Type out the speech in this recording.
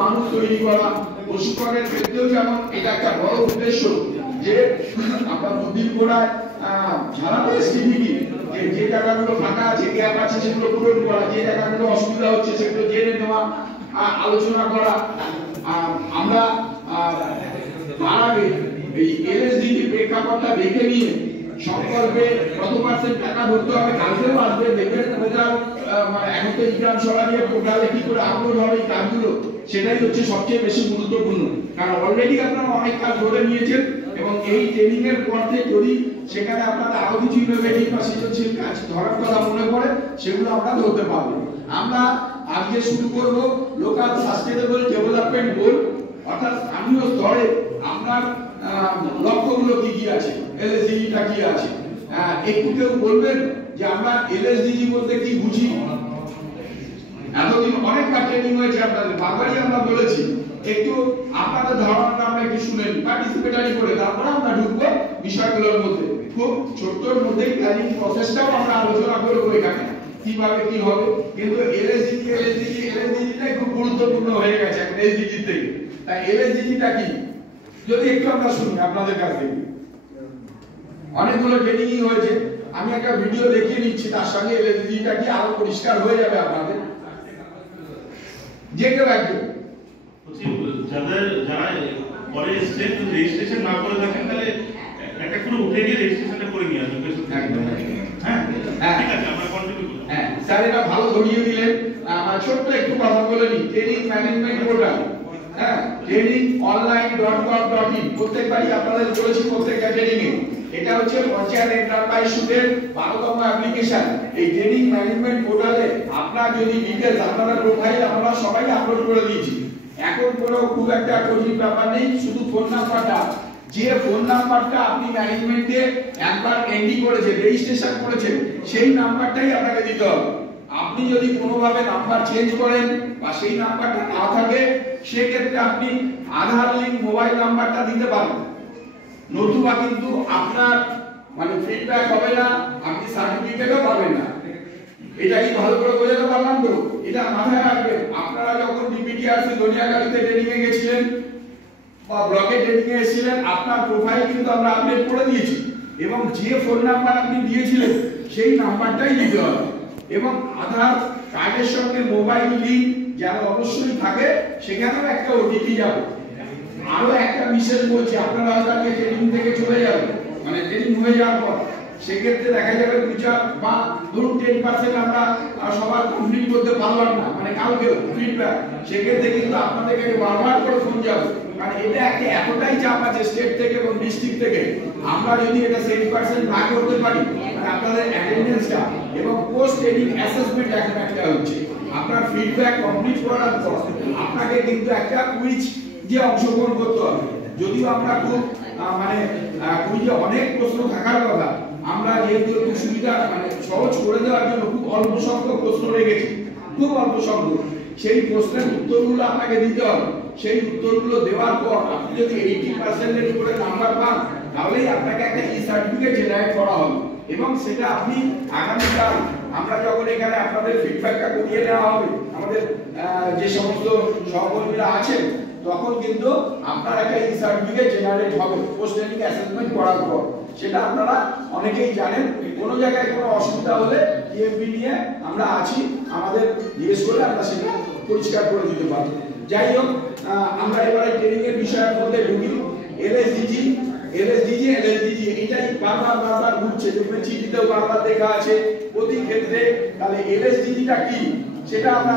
মানুষ তৈরি করা, প্রশিক্ষণের ক্ষেত্রেও যেমন এটা একটা বড় উদ্দেশ্য যে আমরা নদীর গোড়ায় ঝাড়াতে এসেছি ঠিকই, যে জায়গাগুলো ফাঁকা আছে, গ্যাপ আছে, সেগুলো পূরণ করা, যে জায়গাগুলো অসুবিধা হচ্ছে সেগুলো জেনে নেওয়া, আলোচনা করা। আমরা তার আগে এই এলএসডিজি প্রেক্ষাপটটা দেখে নিয়ে সংকল্পে কত পার্সেন্ট টাকা ধরতে হবে, কালকেও আসবে, দেখবেন রেজাল্ট এখন তো এক্সাম সরা নিয়ে পোর্টালে কি করে আপলোড হবে এই কাজগুলো, সেটাই হচ্ছে সবচেয়ে বেশি গুরুত্বপূর্ণ। কারণ অলরেডি আপনারা অনেক কাজ ধরে নিয়েছেন এবং এই ট্রেনিং এর পরে যদি সেখানে আপনারা আরো কিছু ইনোভেটিভ বা সৃজনশীল কাজ ধরার কথা মনে পড়ে, সেগুলো আমরা ধরতে পারবো। আমরা আজকে শুরু করব লোকাল সাস্টেনেবল ডেভেলপমেন্ট গোল, অর্থাৎ স্থানীয় স্তরে আপনার লক্ষ্যগুলো কি কি আছে, এলএসডিজিটা কি আছে। একটু কেউ বলবেন যে আমরা এলএসডিজি বলতে কি বুঝি? এতদিন অনেকবার ট্রেনিং হয়েছে আপনাদের, বারবারই আমরা বলেছি, একটু আপনাদের ধারণাটা আমরা একটু শুনে নিই পার্টিসিপেটরি করে, তারপরে আমরা ঢুকবো বিষয়গুলোর মধ্যে। খুব ছোট্টর মধ্যেই প্ল্যানিং প্রসেসটাও আমরা আলোচনা করবো এখানে কিভাবে কি হবে। কিন্তু এলএসডিজিটাই খুব গুরুত্বপূর্ণ হয়ে গেছে এখন এসডিজি থেকে। তাই এলএসডিজিটা কি যদি একটু আমরা শুনি আপনাদের কাছ থেকে। অনেকগুলো ট্রেনিং হয়েছে, আমি একটা ভিডিও দেখিয়ে নিচ্ছি, তার সঙ্গে এলএসডিজিটা কি আরো পরিষ্কার হয়ে যাবে আপনাদের। যে কেউ একজন যারা পরে এসছেন রেজিস্ট্রেশন না করে থাকেন, তাহলে একটা করে উঠে গিয়ে রেজিস্ট্রেশনটা করে নিয়ে আসবেন। হ্যাঁ ঠিক আছে, আমরা কন্টিনিউ করব। হ্যাঁ স্যার, এটা ভালো ধরিয়ে দিলেন। আমার ছোট্ট একটু কথা বলে নিই, ট্রেনিং ম্যানেজমেন্ট পোর্টাল, হ্যাঁ, trainingonline.gov.in প্রত্যেকবারই আপনাদের বলেছি প্রত্যেকটা ট্রেনিং এ এটা হচ্ছে পঞ্চায়েত এন্টারপ্রাইজ সুটের 12তম অ্যাপ্লিকেশন। এই ট্রেনিং ম্যানেজমেন্ট পোর্টালে আপনার যদি ডিটেইলস, আপনাদের প্রোফাইল আমরা সবাই আপলোড করে দিয়েছি। এখন কোনো খুব একটা কঠিন ব্যাপার নেই, শুধু ফোন নাম্বারটা, যে ফোন নাম্বারটা আপনি ম্যানেজমেন্টে একবার এন্ট্রি করেছেন, রেজিস্ট্রেশন করেছেন, সেই নাম্বারটাই আপনাকে দিতে হবে। আপনি যদি কোনোভাবে নাম্বার চেঞ্জ করেন বা সেই নাম্বারটা না থাকে, সেক্ষেত্রে আপনি আধার লিংক মোবাইল নাম্বারটা দিতে পারেন, নতুবা কিন্তু আপনার মানে ফিডব্যাক হবে না, আপনি সার্টিফিকেটও পাবেন না। এটাই ভালো করে বোঝাতে পারলাম তো? এটা মাথায় রাখবেন। আপনারা যখন ডিপিটিআরসি দনিয়াগাড়িতে ট্রেনিং এ গেছিলেন বা ব্লকে ট্রেনিং এ এসেছিলেন, আপনার প্রোফাইল কিন্তু আমরা আপডেট করে দিয়েছি এবং যে ফোন নাম্বার আপনি দিয়েছিলেন সেই নাম্বারটাই দিতে হবে এবং আধার কার্ডের সঙ্গে মোবাইল লিংক যেন অবশ্যই থাকে, সেখানেও একটা ওটিপি যাবে। আরো একটা বিশেষ বলছি, আপনারা হয়তো আজকে ট্রেনিং থেকে চলে যাবেন, মানে ট্রেনিং হয়ে যাওয়ার পর সেক্ষেত্রে দেখা যাবে বা ধরুন 10% আমরা সবার কমপ্লিট করতে পারলাম না, মানে কালকেও ফিডব্যাক, সেক্ষেত্রে কিন্তু আপনাদের কাছে বারবার করে ফোন যাবে। কারণ এটা একটা এতটাই চাপ আছে স্টেট থেকে এবং ডিস্ট্রিক্ট থেকে, আমরা যদি এটা 7% না করতে পারি, মানে আপনাদের অ্যাটেন্ডেন্সটা এবং পোস্ট ট্রেনিং অ্যাসেসমেন্ট এখন একটা হচ্ছে, আপনার ফিডব্যাক কমপ্লিট করার পর আপনাকে কিন্তু একটা কুইজ যে অংশগ্রহণ করতে হবে। যদিও আমরা খুব মানে কুইজে অনেক প্রশ্ন থাকার কথা, আমরা যেহেতু একটু সুবিধা মানে সহজ করে দেওয়ার জন্য খুব অল্প সংখ্যক প্রশ্ন রেখেছি, খুব অল্প সংখ্যক। সেই প্রশ্নের উত্তরগুলো আপনাকে দিতে হবে। সেই উত্তরগুলো দেওয়ার পর আপনি যদি 80% এর উপরে নাম্বার পান, তাহলেই আপনাকে একটা ই সার্টিফিকেট জেনারেট করা হবে এবং সেটা আপনি আগামীকাল আমরা যখন এখানে আপনাদের ফিডব্যাকটা করিয়ে নেওয়া হবে, আমাদের যে সমস্ত সহকর্মীরা আছেন, তখন কিন্তু আপনার একটা ই সার্টিফিকেট জেনারেট হবে পোস্ট ট্রেনিং অ্যাসেসমেন্ট করার পর। সেটা আপনারা অনেকেই জানেন। কোনো জায়গায় কোনো অসুবিধা হলে ইএমপি নিয়ে আমরা আছি, আমাদের জিজ্ঞেস করলে আমরা সেটা পরিষ্কার করে দিতে পারবো। যাই হোক, আমরা এবারে ট্রেনিং এর বিষয়ের মধ্যে ঢুকি। এলএসডিজি এটাই বারবার ঘুরছে, দেখবেন চিঠিতেও বারবার দেখা আছে প্রতি ক্ষেত্রে। তাহলে এলএসডিজিটা কি সেটা আমরা